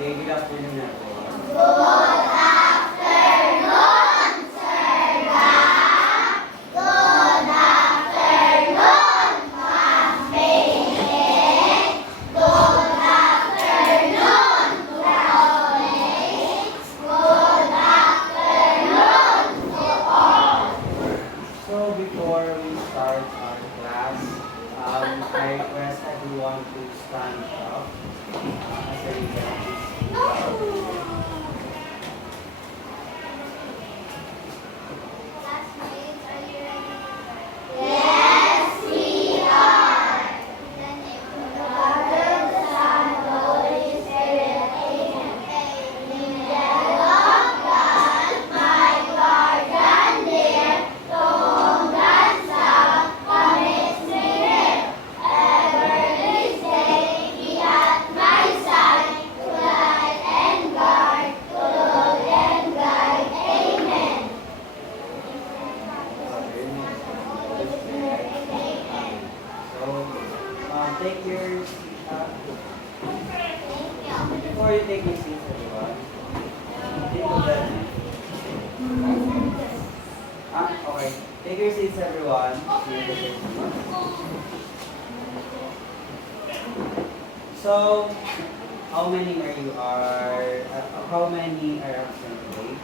Okay, good afternoon everyone. Good afternoon, Sir Gab. Good afternoon, classmates. Good afternoon, colleagues. Good afternoon to all. So before we start our class, I request everyone to stand up as a result. Classmates, are you ready to start? Yes, we are. In the name of the Father, the Son, and the Holy Spirit. Amen. In the love God, my guardian dear, to whom God's love commits me near. Ever this day be at my side, to light and guard, to love and guide. Amen. So, take your before you take your seats, everyone. Okay. Take your seats, everyone. So, how many are absent today?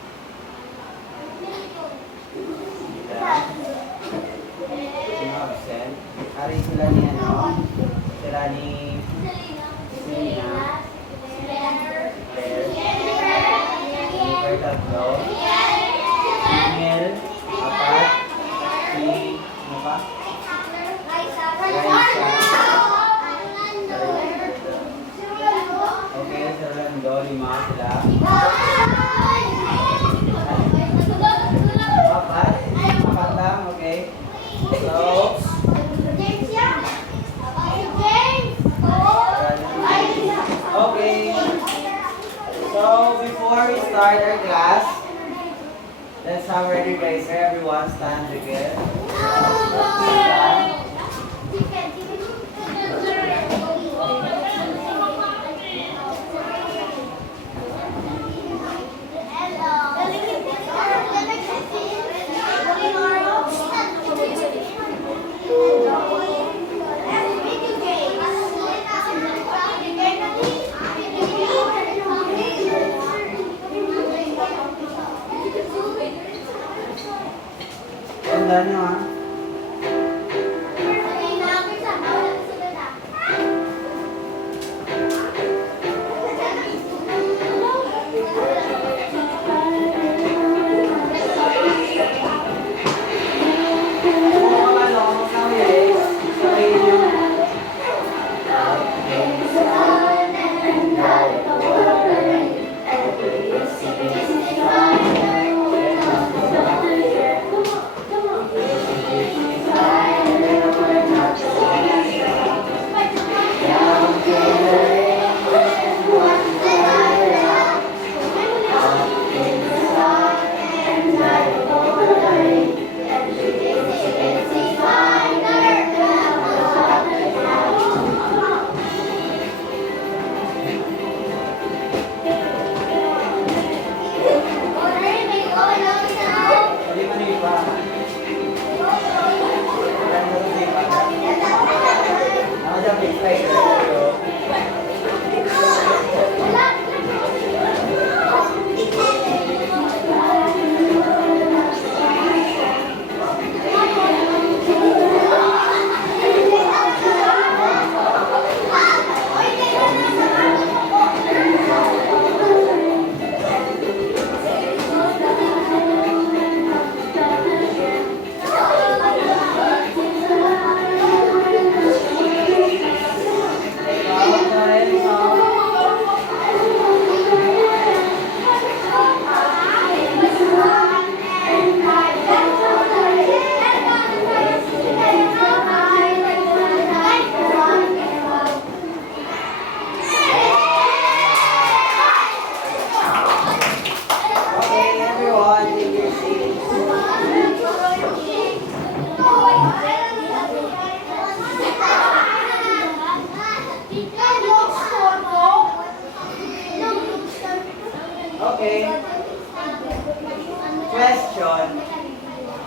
Yung absent. Ari sila ni Sila ni Selena. Jennifer tatlo. Mel, apat. Si, ano pa? Okay, si Orlando, 5 sila. Apat lang, okay. So, okay. So, before we start our class, let's have ready guys. Everyone stand again. Tandaan nyo ha. Okay. Question.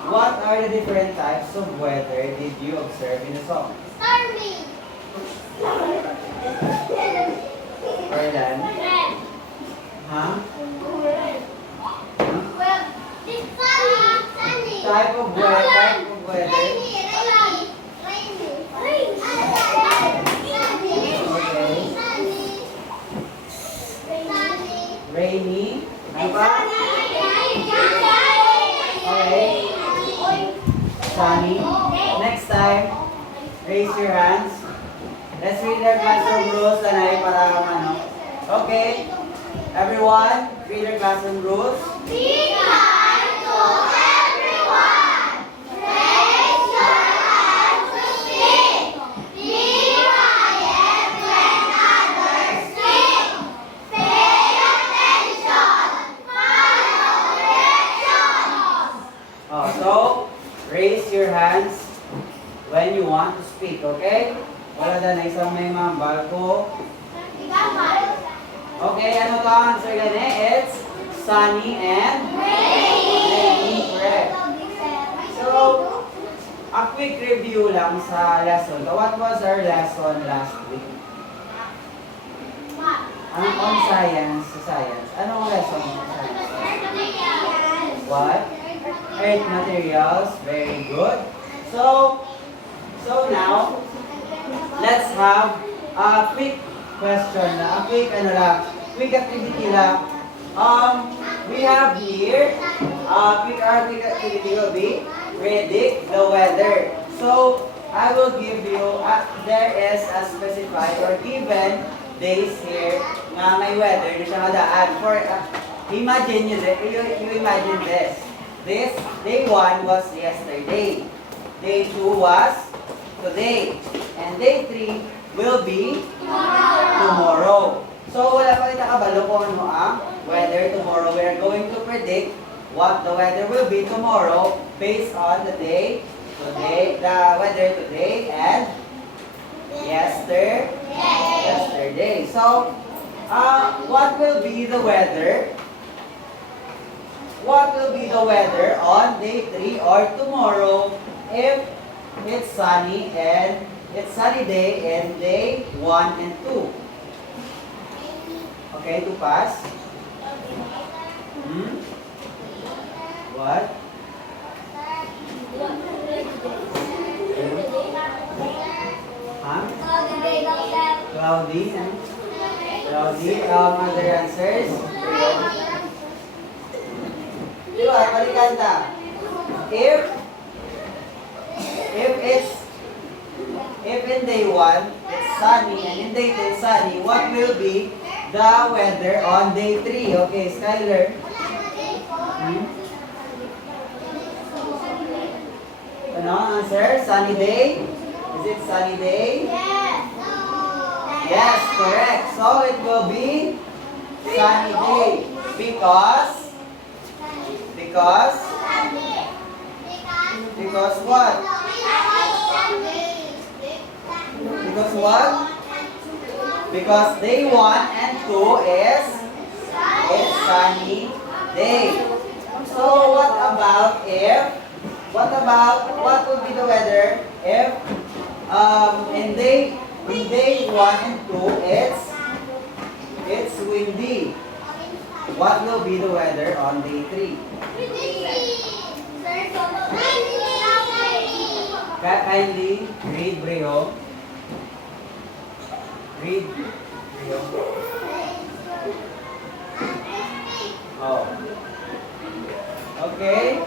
What are the different types of weather did you observe in the song? Stormy. Arlan? Red. Huh? Well, it's sunny. Sunny. Type of weather? Type of weather? Rainy. Rainy. Okay. Rainy? Ano pa? Okay. Sunny. Next time, raise your hands. Let's read our classroom rules na para ano. Okay. Everyone, read our classroom rules. Be kind to everyone. Raise your hand to speak. Be quiet when others speak. Pay attention. Follow directions. Oh, so, raise your hands when you want to speak, okay? Wala na isang may mambal ko. Okay, ano to ang answer gani? It's sunny and rainy. Correct. So, a quick review lang sa lesson. So, what was our lesson last week? Ano on science? Sa science. Anong lesson sa science? What? Earth materials. Very good. So now, let's have a quick question, a quick quick activity lang. We have here, quick activity will be predict the weather. So, I will give you, there is a specified or given days here nga may weather na siya kadaan. For, imagine you imagine this. This, day 1 was yesterday. Day 2 was today. And day 3 will be tomorrow. So, wala pa kita kabalo kung ano ang weather tomorrow. We are going to predict what the weather will be tomorrow based on the day, the weather today and yesterday. So, what will be the weather? What will be the weather on day 3 or tomorrow if it's sunny and it's sunny day in day 1 and 2? Okay, to pass. What? Huh? Cloudy. Cloudy. Other answers? Diba, palikanta. If in day 1 it's sunny and in day 2 it's sunny, what will be the weather on day 3? Okay, Skyler. Ano answer? Sunny day? Is it sunny day? Yes, correct. So it will be sunny day because what? Because what? Because day 1 and 2 is it's sunny day. So what would be the weather if in day 1 and 2 it's windy? What will be the weather on day 3? Kindly read Brio. Read Brio. Oh. Okay.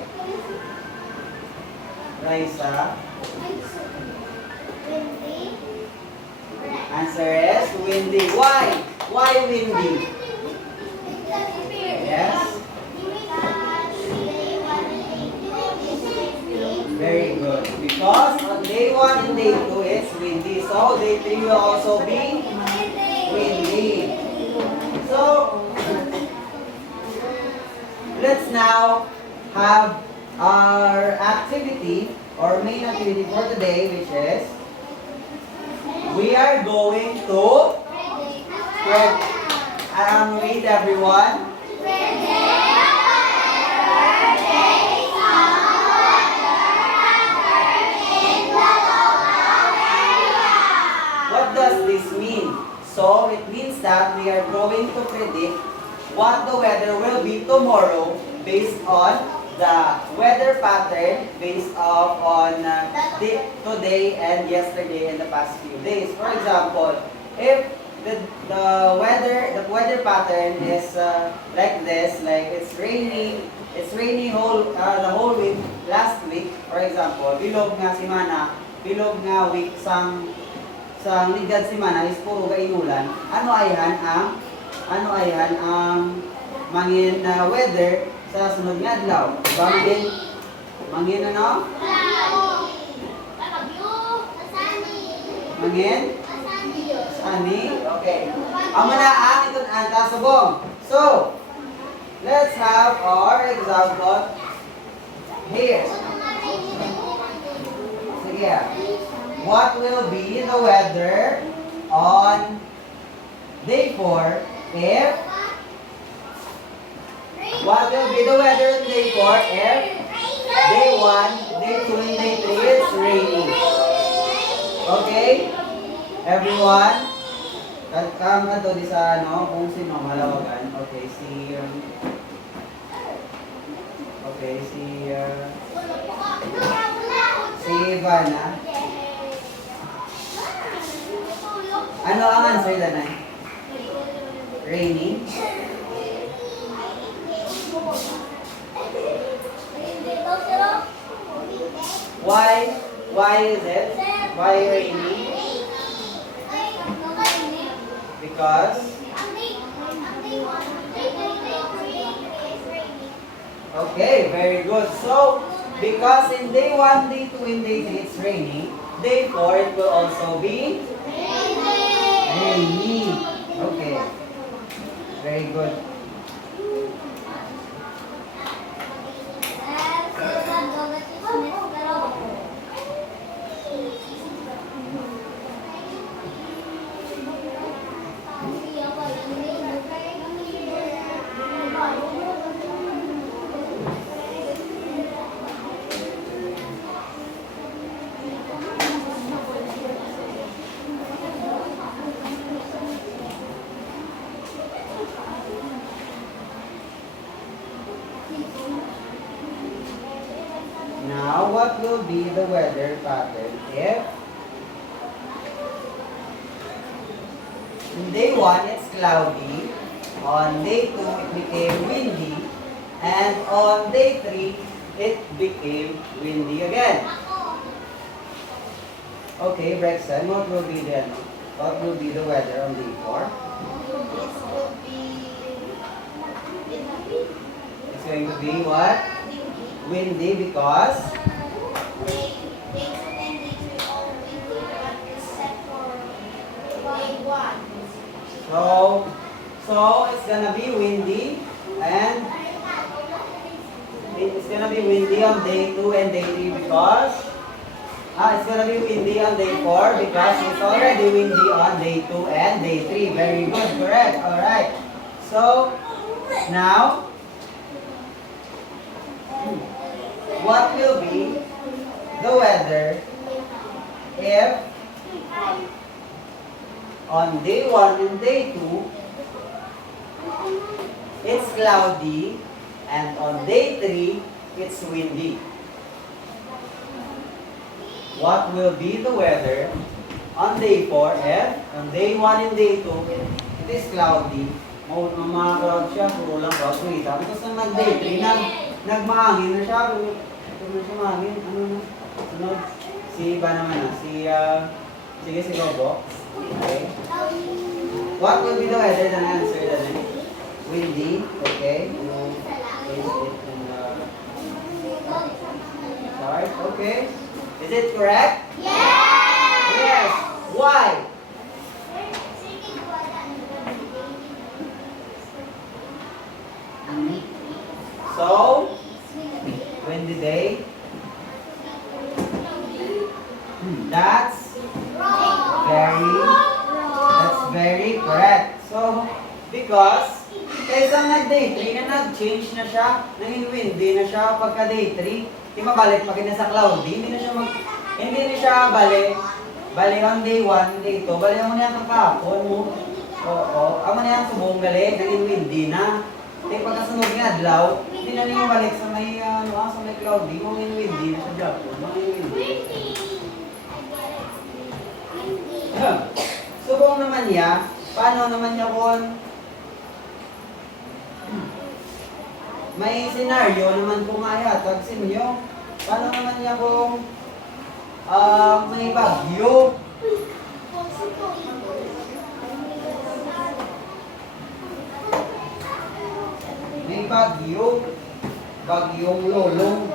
Raisa. Answer is windy. Why? Why windy? Yes. Very good. Because on day 1 and day 2 it's windy. So day 3 will also be windy. So let's now have our activity or main activity for today, which is we are going to read everyone. So, it means that we are going to predict what the weather will be tomorrow based on the weather pattern based off on today and yesterday and the past few days. For example, if the weather pattern is like this, like it's rainy the whole week last week. For example, bilog nga si Mana, bilog nga week sang ligad si Mana is puro ga inulan. Ano ayhan ang mangin weather sa sunod nga adlaw. Diba mangin ano? Mangin? Sunny? Okay. Ang manaang itong anta subong. So, let's have our example here. Sige. What will be the weather on day 4 if what will be the weather on day 4 if day 1, day 2, and day 3 is raining? Okay? Everyone? Kama to di sa ano, kung sino malawagan. Okay, si Ivana. Ano ang answer Danay? Raining? Why is it? Why raining? Because? Okay, very good. So, because in day 1, day 2, and day 3 it's raining, day 4 it will also be rainy. Okay. Very good. Now, what will be the weather pattern if in day 1 it's cloudy, on day 2 it became windy, and on day 3 it became windy again? Okay, Brexton, what will be the weather on day 4? It's going to be what? Windy because so it's gonna be windy and it's gonna be windy on day 2 and day 3 because it's gonna be windy on day 4 because it's already windy on day 2 and day 3. Very good, correct. Alright. So now what will be the weather if on day 1 and day 2 it's cloudy and on day 3 it's windy? What will be the weather on day 4 if on day 1 and day 2 it is cloudy? Mga cloud siya, puro lang cloud. Tapos nang nag-day 3, nagmahangin na siya. Ano siya mahangin? Ano na? Sunod? Si iba naman sige si Robo. Okay. What will be the weather? The answer then? Windy. Okay. Start. Okay. Is it correct? Yes. Why? So, windy day. That's very correct. So, because kaysa nag-day 3 na nag-change na siya, naging windy na siya pagka day 3, di mabalik pag na sa cloudy, hindi na siya bali on day 1, day 2, bali mo na yung kakapon mo. Oo. Amo na yan, subong galit. Naging windy na. Eh, pagkasunod nga, adlaw, hindi na niyo balik sa may, sa may cloudy. Mangin windy na sa Japan. Mangin windy. Subong naman niya. Paano naman niya kung may senaryo naman kung ayatag sa inyo? Paano naman niya kung may bagyo? May bagyo. Bagyong lolong.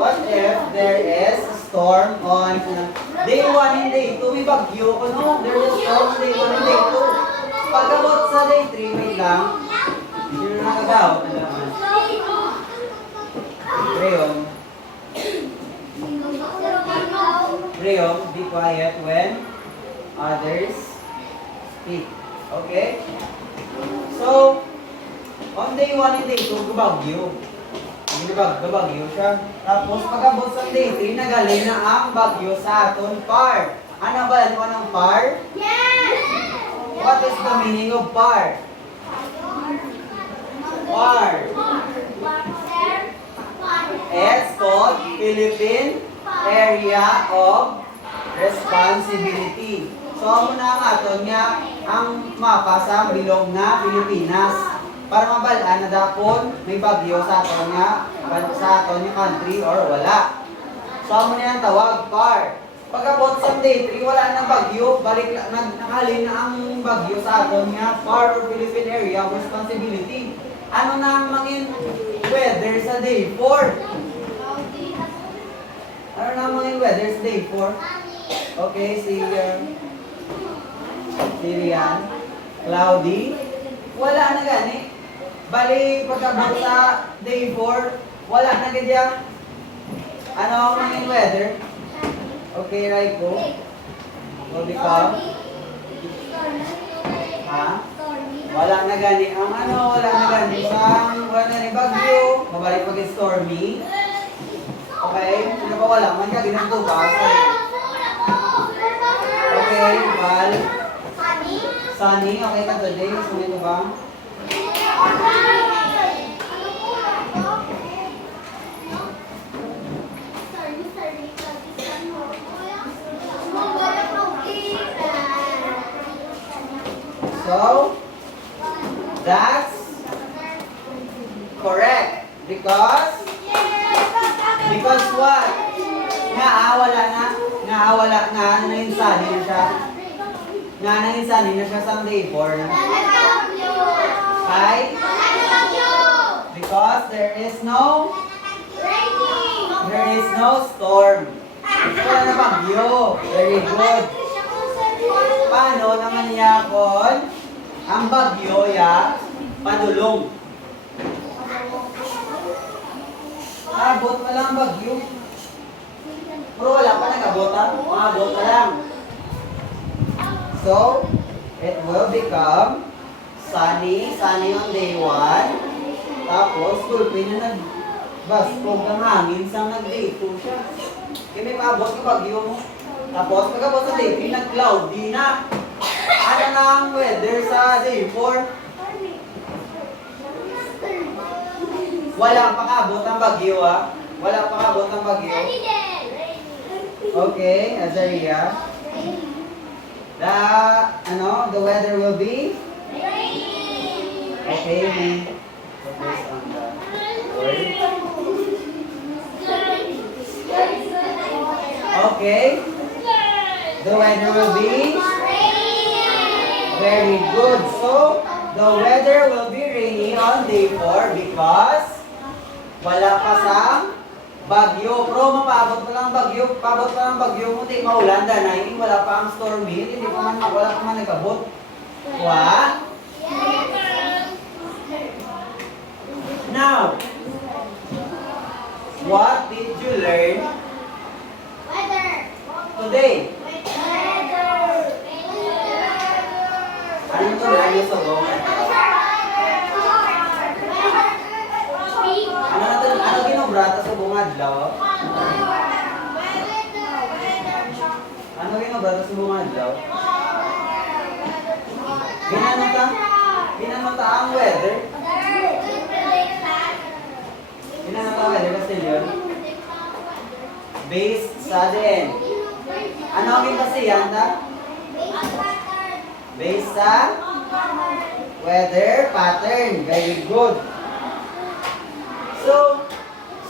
What if there is a storm on day 1 and day 2? May bagyo ko, no? There's a storm on day 1 and day 2. Pagkabot sa day 3, wait lang. Hindi na nakagaw. Ano naman? Rayon. Rayon, be quiet when others speak. Okay? So, on day 1 and day 2, gabagyo. Gabagyo siya. Tapos, pagkabot sa day 3, nagaling na ang bagyo sa aton par. Ano ba yan? Anong par? Yes! What is the meaning of par? Par. It's called Philippine Area of Responsibility. So, muna ang aton nga ang mapa sa bilog na Pilipinas. Para mabalaan na dapon may bagyo sa aton nga country or wala. So, amo na yan tawag par. Pagkabot sa day 3, wala nang bagyo, balik nakahalin na ang bagyo sa aton nga par or Philippine Area of Responsibility. Ano na ang mangin weather sa day 4? Ano na ang mangin weather sa day 4? Okay, si Rian. Cloudy. Wala na gani. Bali, pagkabot sa day 4, wala na ganyan. Ano ang mangin weather? Okay, Raiko. Will become? Ha? Wala na gani. Ang ano, wala na gani. Wala na ni bagyo. Mabalik pag stormy. Okay? Sino pa wala? Man ka, ginagtupas. Okay, Val. Sunny. Okay ka today? Sunny ko ba? So, that's correct. Because what? Wala na. Ano na yung sunny na siya. Nga na yung sunny na siya sa day 4. Why? Because there is no storm. Wala na bagyo. Very good. Paano naman yakon ang bagyo ya padulong? Abot pa lang bagyo. Pero wala pa nag-abotan. Abot pa lang. So, it will become sunny on day 1. Tapos, tulpin na nagbaskog ang hangin sa nag-day 2 siya. Kaya may paabot ka bagyo mo. Tapos, pagkabot sa day 3, nag-cloudy na. Ano na ang weather sa day 4? Wala pa kaabot ang bagyo, ah. Wala pa kaabot ang bagyo. Okay, Azaria. The weather will be? Okay, we focus on the word. Okay. The weather will be? Very good. So, the weather will be rainy on day 4 because wala pa sa bagyo. Pero mapabot pa lang bagyo. Pabot pa lang bagyo mo. Di maulan dahil wala pa ang stormy. Hindi pa man, wala pa man nagabot. What? Now, What did you learn Weather. today? Weather. Ano ito na sa bong? Ano ginobrata sa buong adlaw? Ano ginobrata sa buong adlaw? Ginanota ang weather. Ginanota ang weather kasi yun. Based sa din. Ano ang basihan ta? Based sa weather pattern. Very good.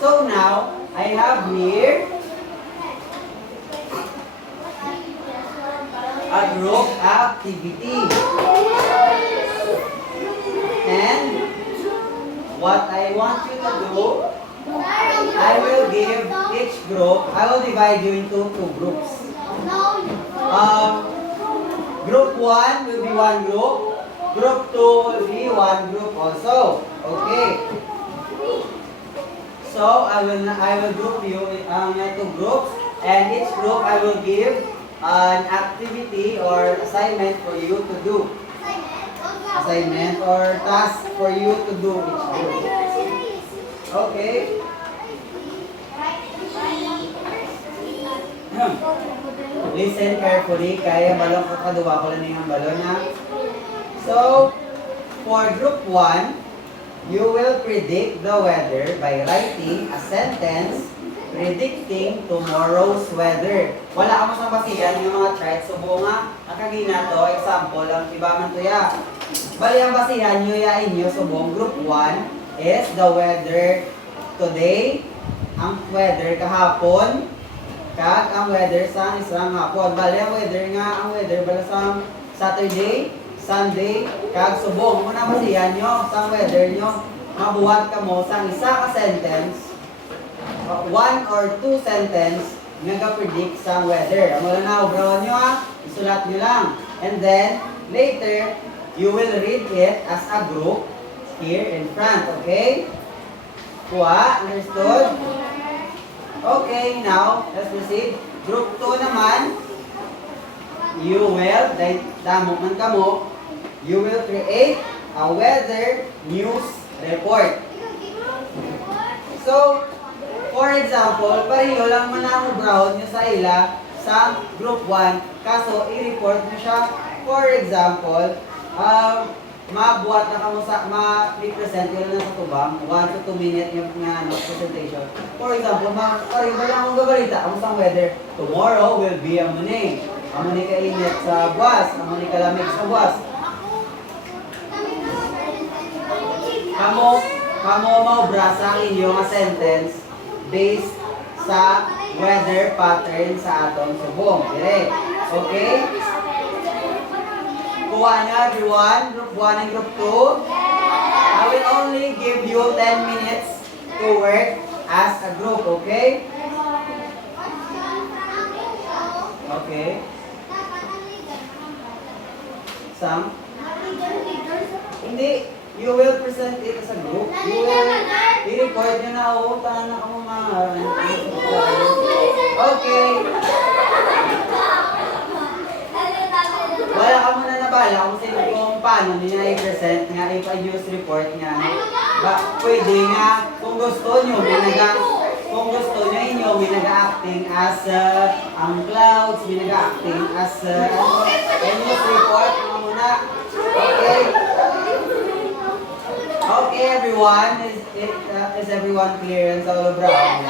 So now, I have here a group activity. And what I want you to do, I will give each group, I will divide you into two groups. Group 1 will be one group. Group 2 will be one group also. Okay. So I will group you in two groups, and each group I will give an activity or assignment for you to do. Assignment or task for you to do each group. Okay. Listen carefully, kaya balong kakaduwa ko lang yung balon ha. So, for group 1, you will predict the weather by writing a sentence predicting tomorrow's weather. Wala ka masang basihan yung mga charts. So, bunga, akagina to, example, ang iba man to ya. Bali, ang basihan nyo ya inyo, so buong group 1 is the weather today, ang weather kahapon, kag ang weather sa isang hapon. Bali, ang weather bala sa Saturday, Sunday, kag subong. Muna basihan nyo sa weather nyo, mabuhat ka mo sa isa ka sentence, one or two sentence nga predict sa weather. Ang wala na, ubrawan nyo ha, isulat nyo lang. And then, later, you will read it as a group here in front, okay? Kuha, understood? Okay, now, let's proceed. Group 2 naman, you will, damo man ka mo, you will create a weather news report. So, for example, pareho lang man ang brown nyo sa ila sa group 1, kaso i-report nyo siya. For example, mabuhat na kamo sa ma-represent yun na sa tubang 1 to 2 minute yung presentation. For example, pareho lang akong gabalita ang sa weather. Tomorrow will be amuni. Amuni ka init sa buwas, amuni ka lamig sa buwas. Kamo maubrasa ang inyong sentence based sa weather pattern sa atong subong. Dire. Okay? Kuha na everyone, group 1 and group 2. I will only give you 10 minutes to work as a group, okay? Okay. Sam? Hindi. You will present it as a group. You will i-report nyo na, tahan na kamo mga. Okay. Wala ka muna nabala kung sino kung paano niya i-present nga i-news report nga. Pwede nga, kung gusto nyo, may nag-acting as ang clouds, may nag-acting as news report nga muna. Okay. Okay, everyone, is everyone clear and Solo Brown?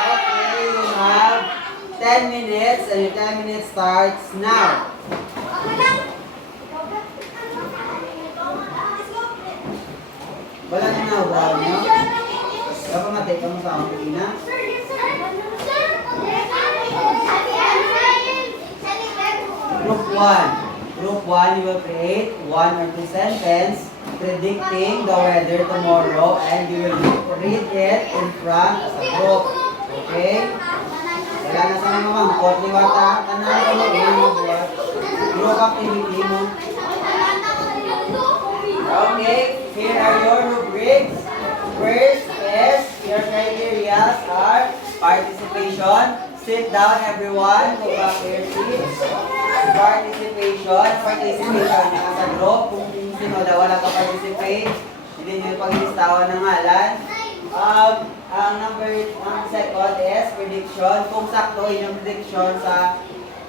Okay, you have 10 minutes and your 10 minutes starts now. Wala na na, Brown, no? Kapag matay ka mo sa akong pagina? Group 1. Group 1, you will create 1 or 2 sentences predicting the weather tomorrow, and you will read it in front as a group. Okay? Wala na sa mga mangkot ni Wata. Ano mo buhat? Group activity mo. Okay, here are your rubrics. First is your criteria are participation. Sit down, everyone. Go back to your seats. Participation yung sa group. Kung sino na wala ka participate, hindi nyo pag-listawan ng ngalan. Ang second is prediction. Kung sakto yung prediction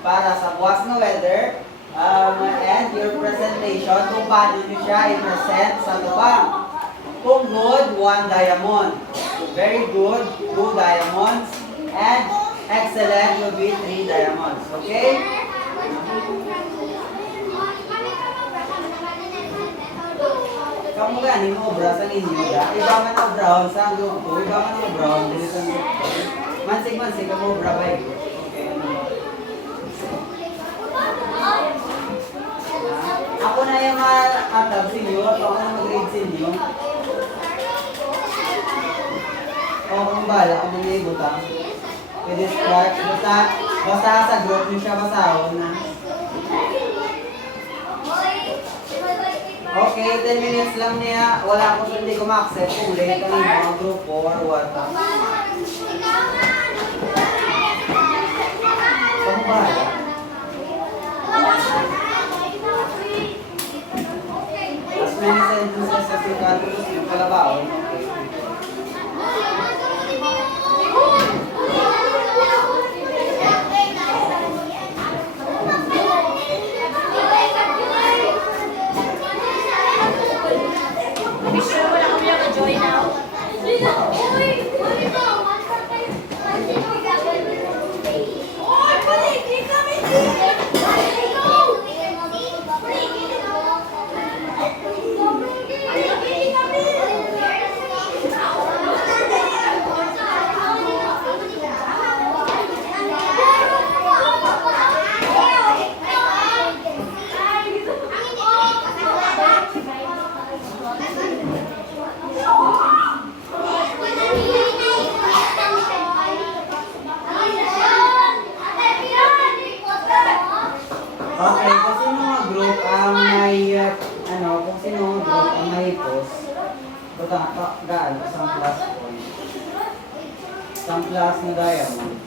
para sa buwas na weather. And your presentation, kung paano nyo siya i-present sa tubang. Kung good, 1 diamond. Very good, 2 diamonds. And excellent will be 3 diamonds. Okay? Kamu gani mo obra sa inyo da. Iba man ang brown sa grupo, iba man ang brown dili sa grupo. Mansig kamu obra ba? Okay. Ako na yung atag senior, ako na mag-grade senior. O kung bala, kung mga ibutang. Pwede start. Basta sa group nyo siya basahon na. Okay, 10 minutes lang niya. Wala ko sa hindi ko ma-accept kung late ang mga grupo or what. Kung bala. As many sentences as you can, tapos yung kalabaon. Okay. Okay, kung sino mga group ang may, kung sino mga group ang may post, gaan, isang plus point. Isang plus na diamond.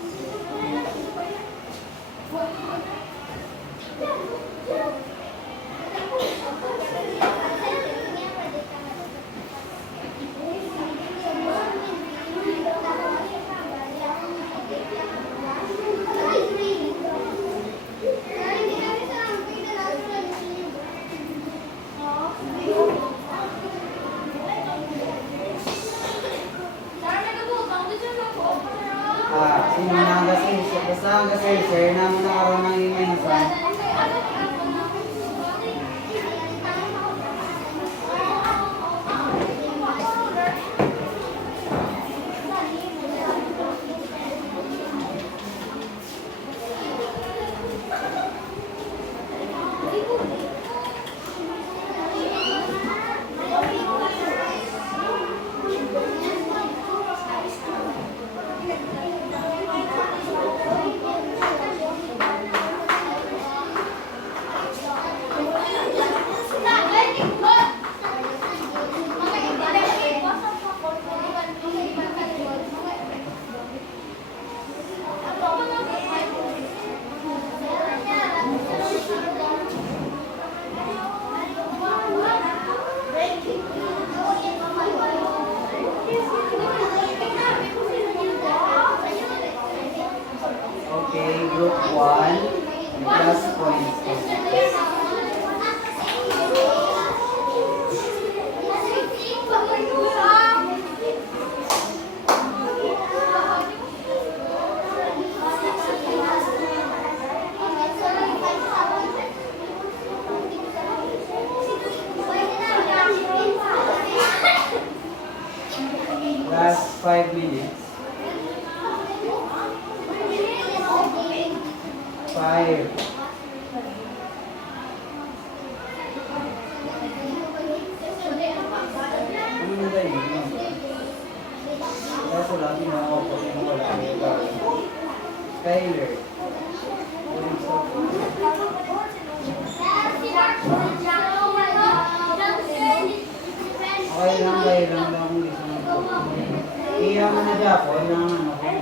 Sino na basta ang gasir na nakaroon ng imensan. Okay, group 1, plus points. Last 5 minutes. 5. Ano na tayo? Kaso lagi na ako po yung wala kayo gawin. Skyler. Okay lang kung isa ng po. Iya mo na maghapon ng ano, kung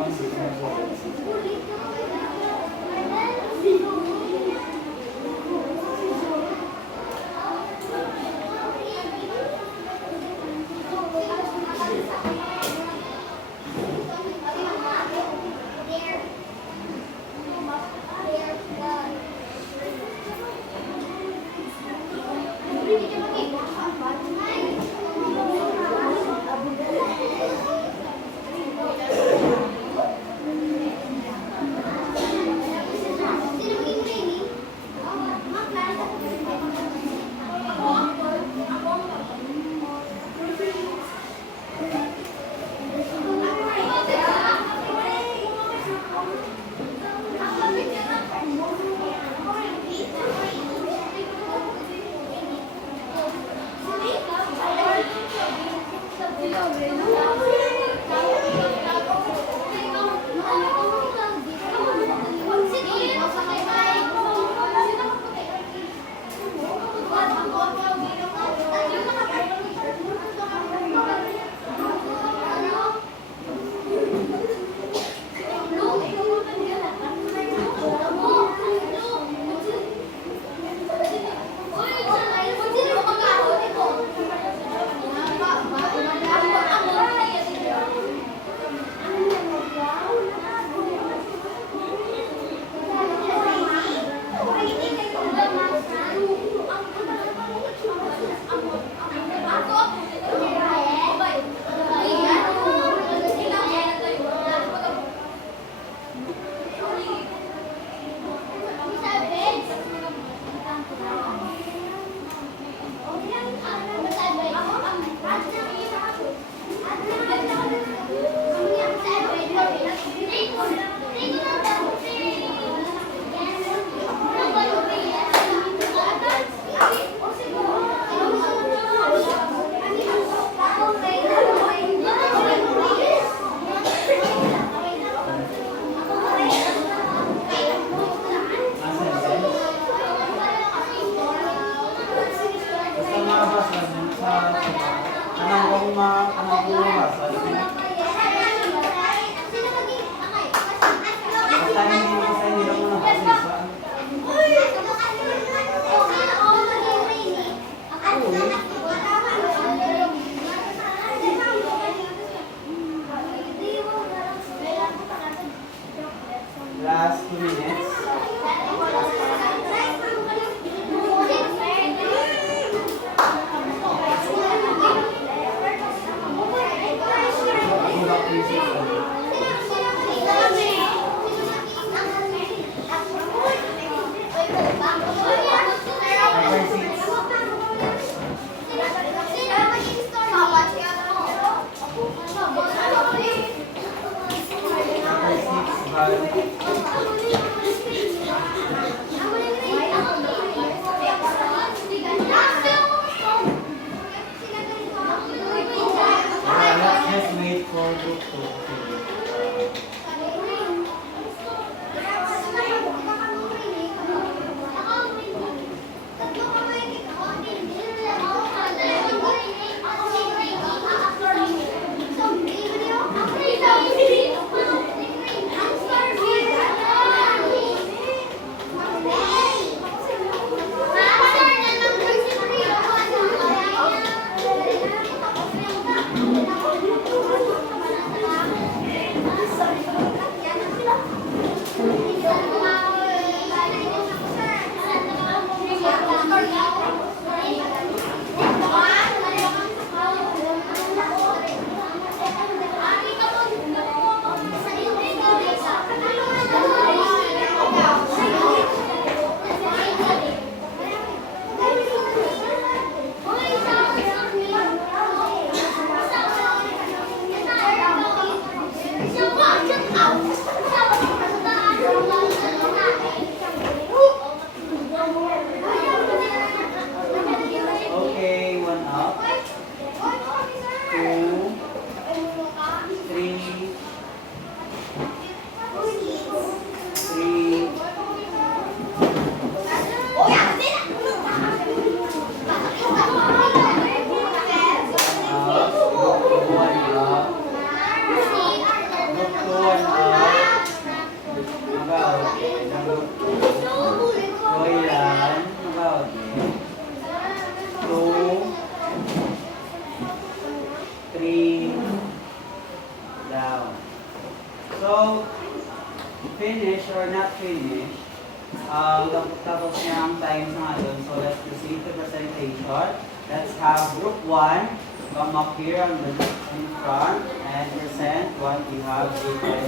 last 2 minutes. Let's wait for group 2. finish or not finish, tapos niya ang time nga doon. So let's proceed to presentation. Let's have group 1 come up here on the in front and present what we have written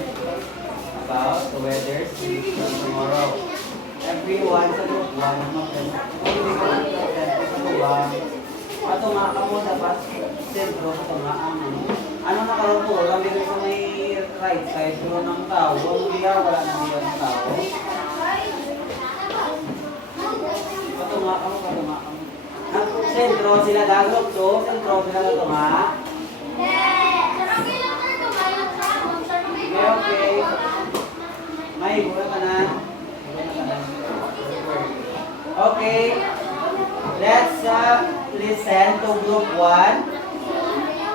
about the weather for tomorrow. Everyone sa group 1 ang mag-present. Kung hindi ka mag-present, ito ba? Ato nga ka mo dapat sentro ito nga ang ano nakaroon po, lang dito sa may right side doon ng tao. Kung hindi wala na dito ng tao. Ito nga ka mo, ito nga ka mo. Sentro sila daglog to, sentro sila ito nga. Okay. May gula ka na. Okay. Let's listen to group 1.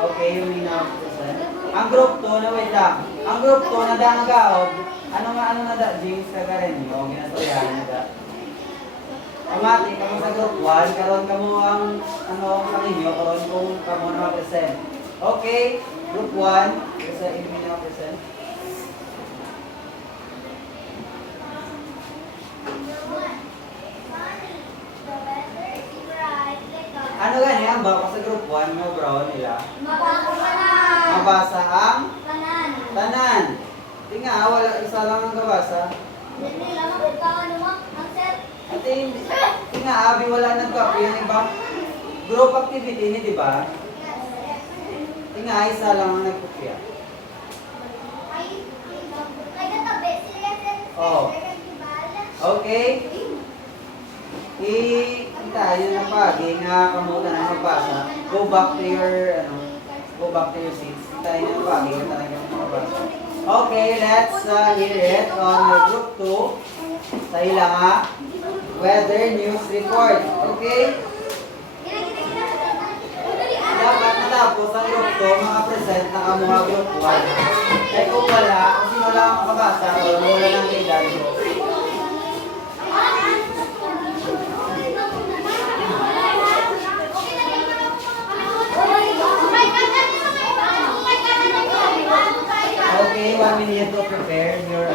Okay, you may now listen. Ang group 2 na wait lang. Ang group 2 na dang gaob. Ano na da James kagarin mo, ginastoryahan na da. Amati kamo sa group 1, karon kamo ang ano sa inyo, karon kung kamo na mag-present. Okay, group 1, sa inyo na present. Ano gani ang bako sa group 1 mo bro nila? Mabasa ang tanan. Tinga wala isa lang ang gabasa. Ate tinga abi wala nagkapi yung iba. Group activity ni di ba? Tinga isa lang ang nagkopya. Oh. Okay. Tayo na pagi nga kamutan na magbasa. Go back to your seats. Tayo na pagi nga talaga magbasa. Okay, let's hear it on the group 2. Sa ila nga, weather news report. Okay? Dapat natapos ang group 2, makapresent na ang mga group 1. Kaya kung wala, kung sino lang ang makabasa, wala nang kailan. Okay, 1 minute to prepare your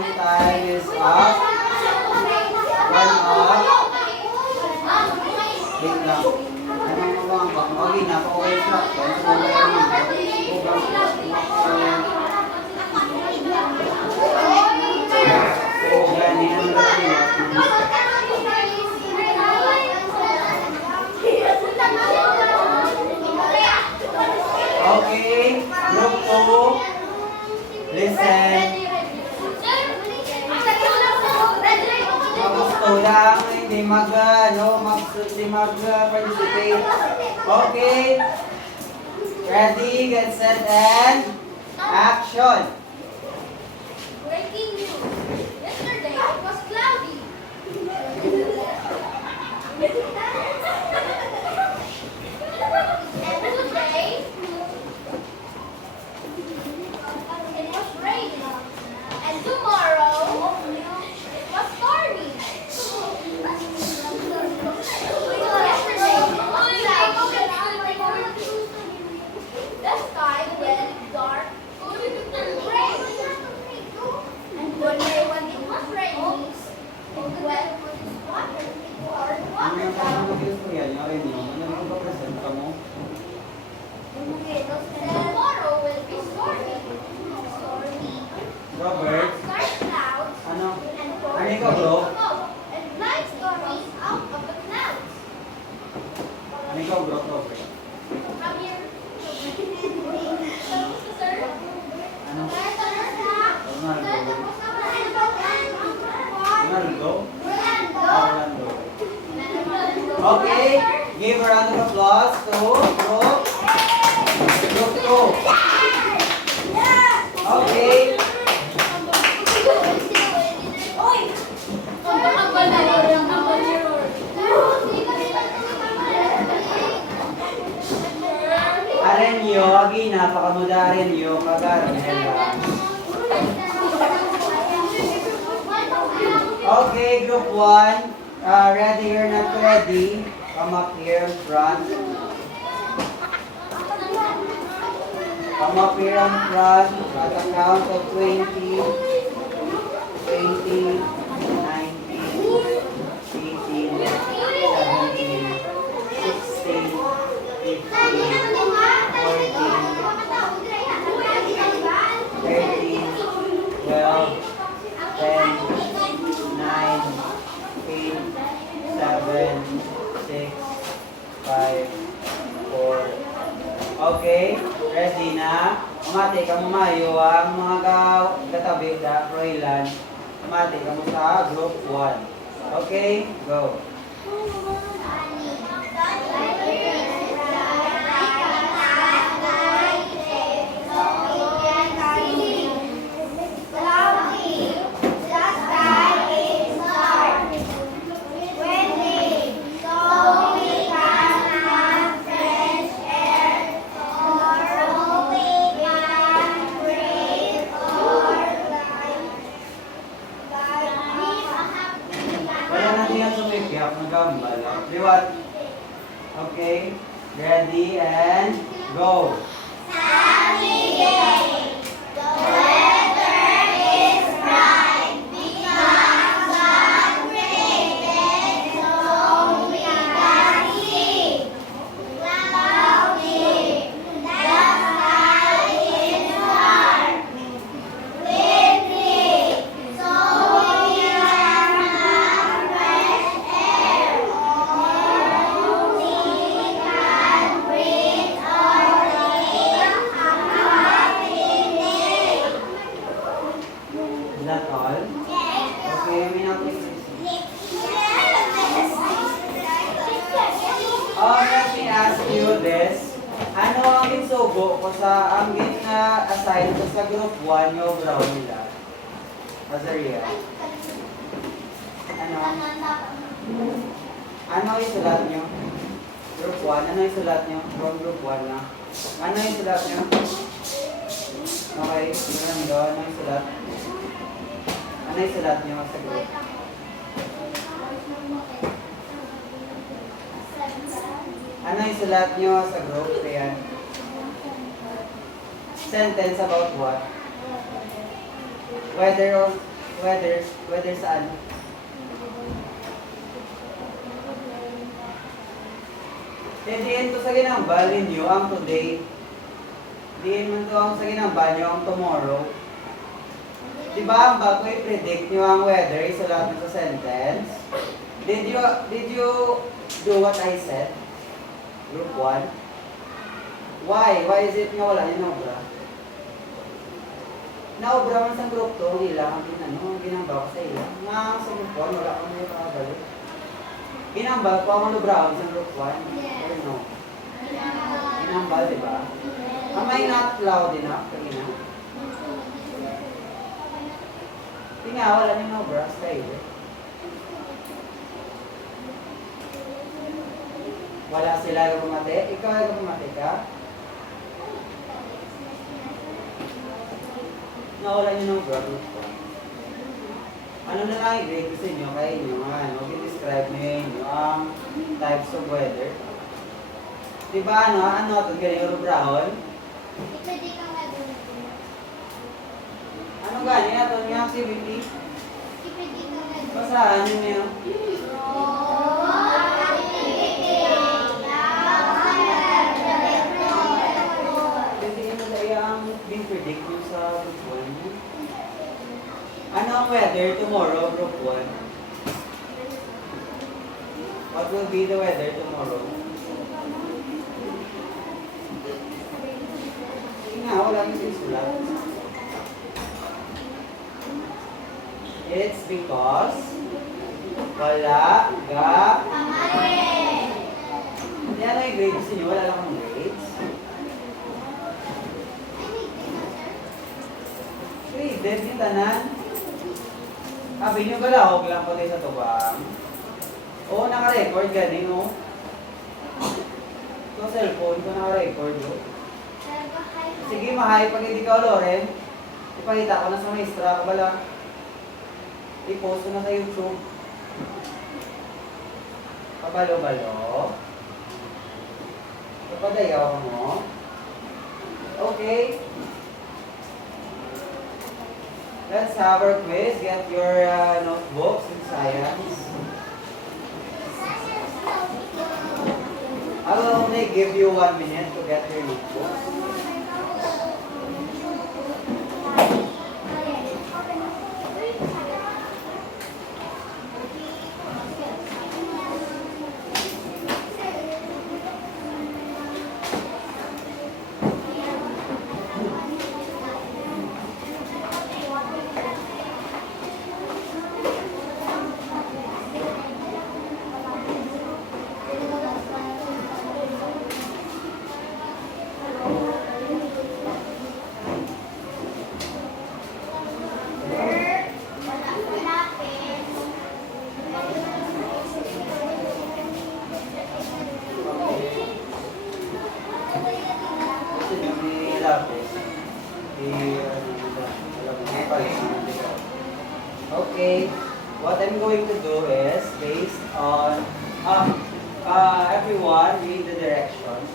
time is up. 1 up. Wait lang. Anong magawang ba? Okay na, pa-okay siya. Okay, group 2. Listen. Gusto lang, hindi mag-participate. Okay. Ready, get set, and action. Breaking news. Yesterday it was cloudy. And today it was raining. And tomorrow it was stormy. Yesterday the sky went dark. Group? And night stories out of the clouds. Ano ikaw, group to? From here. Sir? Ano? Sir? Ronaldo? Orlando. Okay, give a round of applause to group. Group 2. Okay. Arenyo, agi napakamuda Arenyo, kagaran nila. Okay, group 1. Ready or not ready? Come up here in front. Come up here in front at a count of 20, 20, 19, 18, 17, 16, 15, 14, 13, 12, 10, 9, 8, 7, 6, 5, 4. Okay, ready na? Umati ka mo mayo ang mga katabi da Roylan. Umati ka mo sa group 1. Okay, go. Wala natin yan sumipyap, magambal. Liwat. Okay, ready and go. Is that all? Okay, may notice. Let me ask you this. Ano ang ginsugo ko sa ang assign ko sa group 1 yung brown nila? Azaria. Ano? Ano isulat nyo? Group 1, ano isulat nyo? From group 1 na. Ano isulat nyo? Okay, ganun doon. Ano isulat? Ano isulat nyo sa group? Ano isulat nyo sa group? Ayan. Sentence about what? Whether saan? Diin to sa ginambal ninyo ang today. Diin man to ang sa ginambal nyo ang tomorrow. Diba ang bago i-predict nyo ang weather, isulat nyo sa sentence? Did you do what I said? Group 1? Why? Why is it nga wala yung naubra? Naubra man sa group 2, nila ang ginambal ko sa ila. Nga sa group 1, wala kang may kakabalik. Ginambal ko ang malubraon sa group 1? Or no? Ginambal, diba? Am I not loud enough? Kanina? Tinga, wala yung naubra sa ila. Wala sila yung pumate? Ikaw yung pumate ka? Nawala nyo ng group 1. Ano na lang i-grade sa inyo kayo nyo? I-describe nyo ang types of weather. Diba ano ito? Ganyan yung brown? Ano ganyan? Ito yung activity? Basahan nyo nyo. Predict nyo sa group 1. Ano ang weather tomorrow, group 1? What will be the weather tomorrow? Sige nga, wala yung sisulat. It's because wala Hindi ano yung grades niyo? Wala lang akong grades. Grades, yung tanan. Sabi niyo galahog lang po tayo sa tubang. Oo, naka-record ganin, oh. Ito cellphone ko naka-record, oh. Sige, mahay. Pag hindi ka Loren, ipakita ko na sa maestra ka bala. I-post ko na sa YouTube. Pabalo-balo. Papadayaw mo. Okay. Let's have our quiz. Get your notebooks in science. I will only give you 1 minute to get your notebooks. Okay, what I'm going to do is based on everyone read the directions.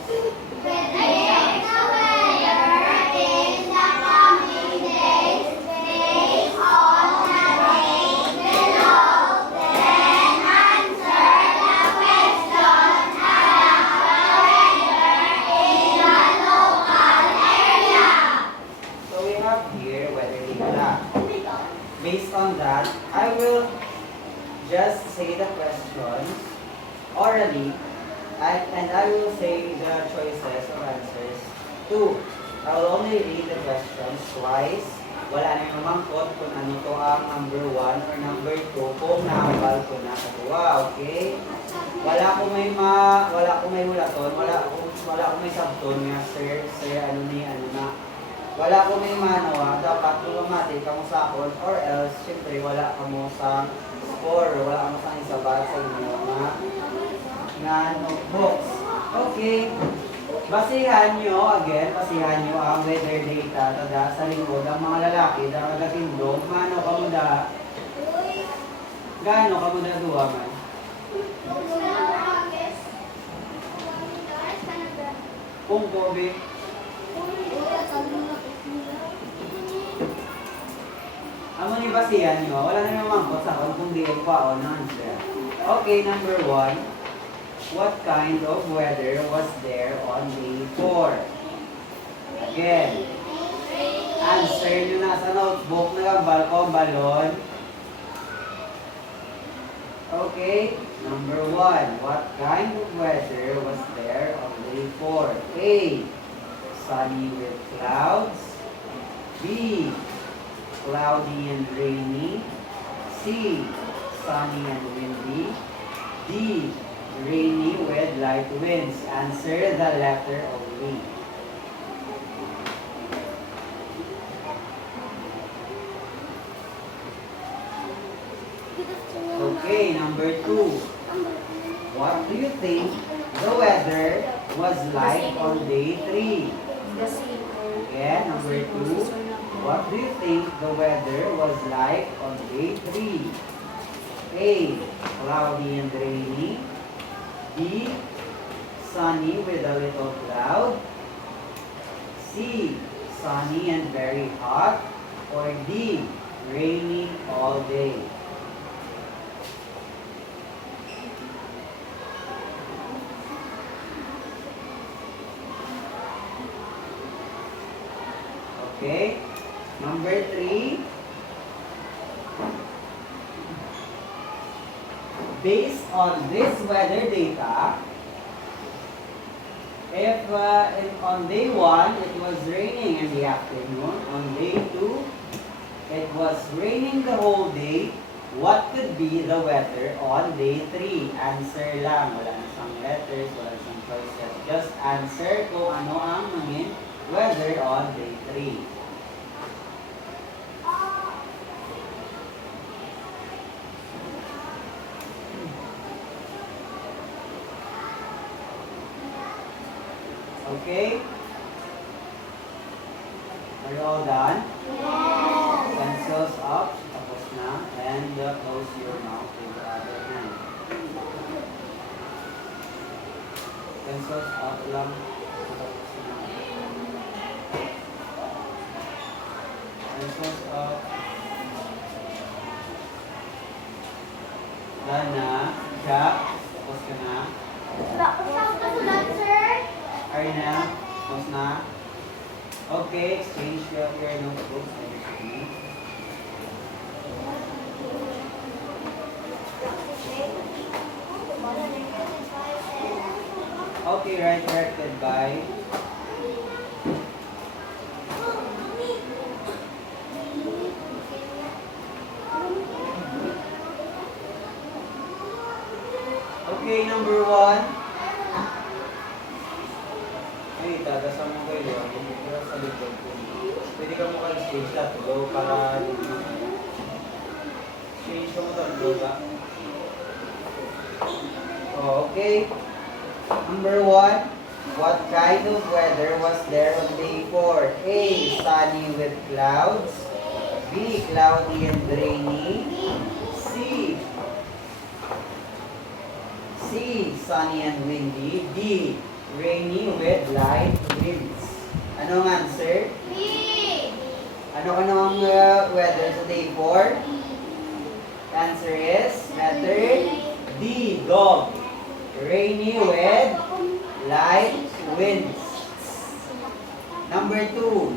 Predict the weather in the coming days based on the date below. Then answer the question about the weather in the local area. So we have here weather data. Based on that, I will just say the questions orally and I will say the choices of answers too. I will only read the questions twice. Wala na yung mamangkot kung ano to ang number 1 or number 2 kung nahambal ko na katuwa, okay? Wala ko may hulaton, wala ko may sabton nga sir, ano na. Wala ko may manawa, dapat lumamati ka mo sa akon or else, syempre wala ka mo sa score, wala ka mo sa isabat sa inyo nga notebooks. Okay, basihan nyo ang weather data tada sa lingkod ang mga lalaki, ang nagakindong, mano ka mo da, gaano ka mo da duwa man? Kung kobe, amo ni basihan nyo, wala na naman ko sa kung di pa o na answer. Okay, number 1. What kind of weather was there on day 4? Again, answer nyo na sa notebook na balon. Okay, number 1. What kind of weather was there on day 4? A. Sunny with clouds. B. Cloudy and rainy. C. Sunny and windy. D. Rainy with light winds. Answer the letter only. Okay, number 2. What do you think the weather was like on day 3? Again, number 2. What do you think the weather was like on day 3? A. Cloudy and rainy. B. Sunny with a little cloud. C. Sunny and very hot. Or D. Rainy all day. Okay. Number 3. based on this weather data, if on day 1 it was raining in the afternoon, on day 2 it was raining the whole day, what could be the weather on day 3? Answer lang. Wala na siyang letters, wala na siyang choices. Just answer kung ano ang maging weather on day 3. Okay? Are you all done? Yes. Pencils up. Tapos na. And close your mouth with the other hand. Pencils up lang. Tapos na. Pencils up. Done na. Jack. Tapos ka na. Tapos ka sulat, sir? Arna. Tapos na. Okay, exchange your notebooks. Okay, right, corrected by. Okay, number 1. Hey, tatasan mo kayo. Pero sa likod ko. Pwede ka mo kag-stage that. Go para change mo ito. Go ba? Oh, okay. Number 1. What kind of weather was there on day 4? A. Sunny with clouds. B. Cloudy and rainy. C. Sunny and windy. D. Rainy with light winds. Anong answer? B. Ano ang weather sa day 4? Answer is letter D. Dog. Rainy with light winds. Number 2.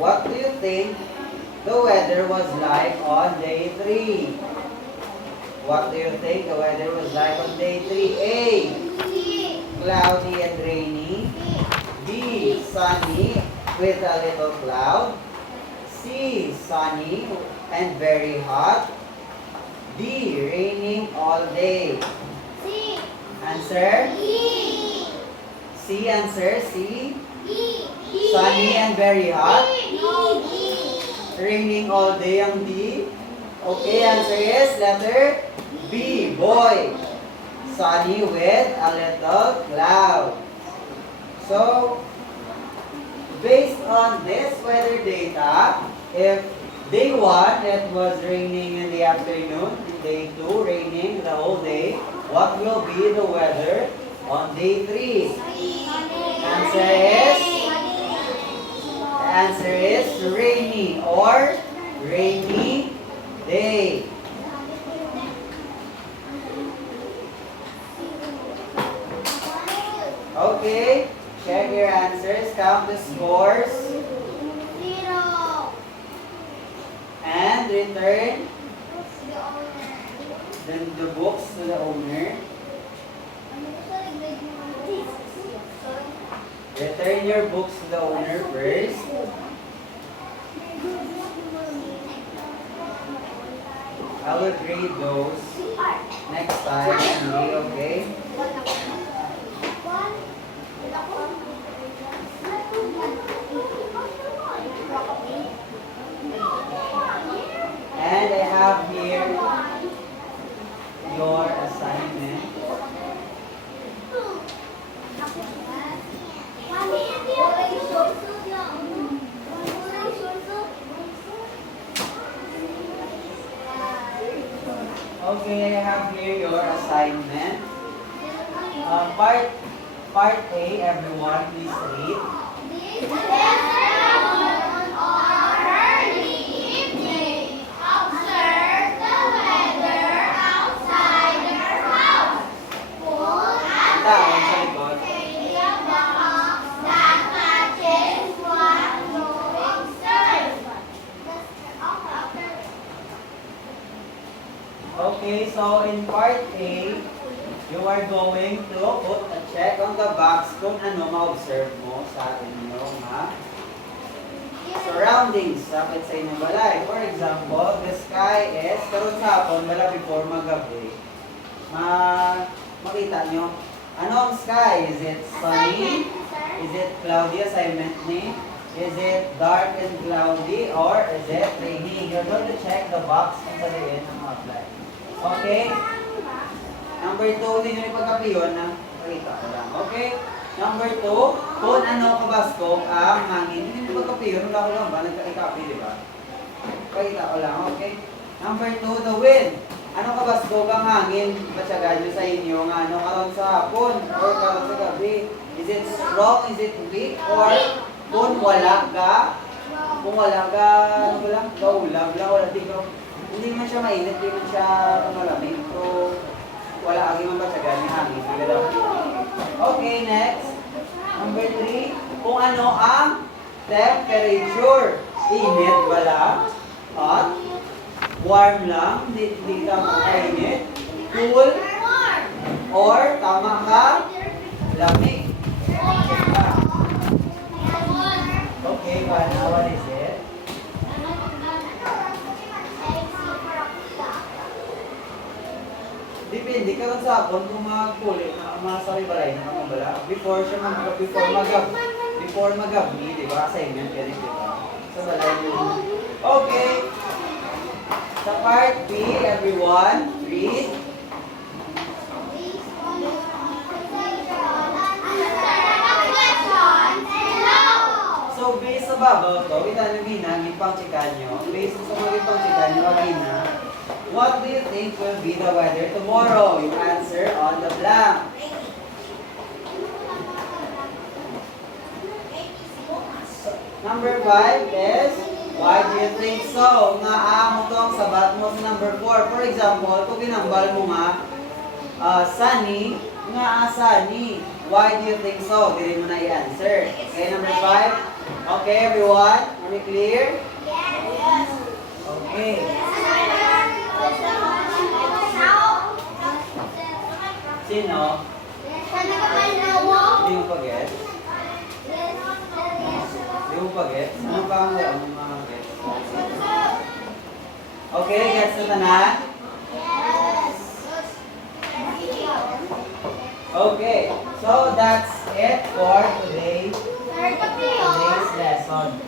What do you think the weather was like on day 3? What do you think the weather was like on day 3? A. Cloudy and rainy. B. Sunny with a little cloud. C. Sunny and very hot. D. Raining all day. C. Answer? E. C. Answer? C. E. Sunny and very hot. No, E. Raining all day ang D. Okay, answer is letter B. Boy. Sunny with a little cloud. So, based on this weather data, if day 1, it was raining in the afternoon. Day 2, raining the whole day. What will be the weather on day 3? Answer is rainy or rainy day. Okay, check your answers, count the scores, 0. and return The owner. the books to the owner. Return your books to the owner first. I will grade those next time, okay? And I have here your assignment. Okay, I have here your assignment. Part A, everyone, please read. This afternoon or early evening, observe the weather outside your house. Put Tao a sa likod. in the box that matches what you observe. Okay, so in part A, you are going to put a check on the box kung ano ma-observe mo sa inyong surroundings sapit sa inyong balay. For example, the sky is, karon sa hapon, wala before magabi. Makita nyo, ano ang sky? Is it sunny? Is it cloudy assignment ni? Is it dark and cloudy? Or is it rainy? You're going to check the box kung sa diin ang apply. Okay? Number 2, hindi nyo ipagkapiyon na pakita ko lang. Okay? Number 2, kung ano kabaskog ang hangin. Hindi nyo ipagkapiyon. Wala ko lang ba? Nagka-copy, di ba? Pakita ko lang. Okay? Number 2, the wind. Ano kabaskog ang hangin? Patsagan nyo sa inyo nga ano karon sa hapon or karon sa gabi. Is it strong? Is it weak? Or kung wala ka, ano ba lang? Kaulag lang, wala tingko. Hindi man siya mainit, hindi man siya malamig. So, wala agi man patsagan yung hangin. Okay, next. Number 3, kung ano ang temperature. Init ba lang? Hot? Warm lang? Hindi ka makainit? Cool? Or tama ka? Lamig? Okay, what is it? Depende ka lang sa hapon kung magkulit na masabi balay na bala. Before magabi, di ba? Assignment yan, di ba? Sa balay yun. Okay. Sa part B, everyone, read. So, based sa babaw to, kita nyo ginamit pang chikan nyo. Based sa mga pang chikan nyo, Agina, what do you think will be the weather tomorrow? You answer on the blank. Number 5 is, why do you think so? Nga mo to ang sabat mo sa number 4. For example, kung ginambal mo nga, sunny, nga sunny. Why do you think so? Dili mo na i-answer. Okay, number 5. Okay, everyone? Are we clear? Yes. Okay. Sino? Hindi mo pa-get? Hindi mo pa-get? Ano pa ang mga get? Okay, gets na tanan? Okay, so that's it for today's lesson.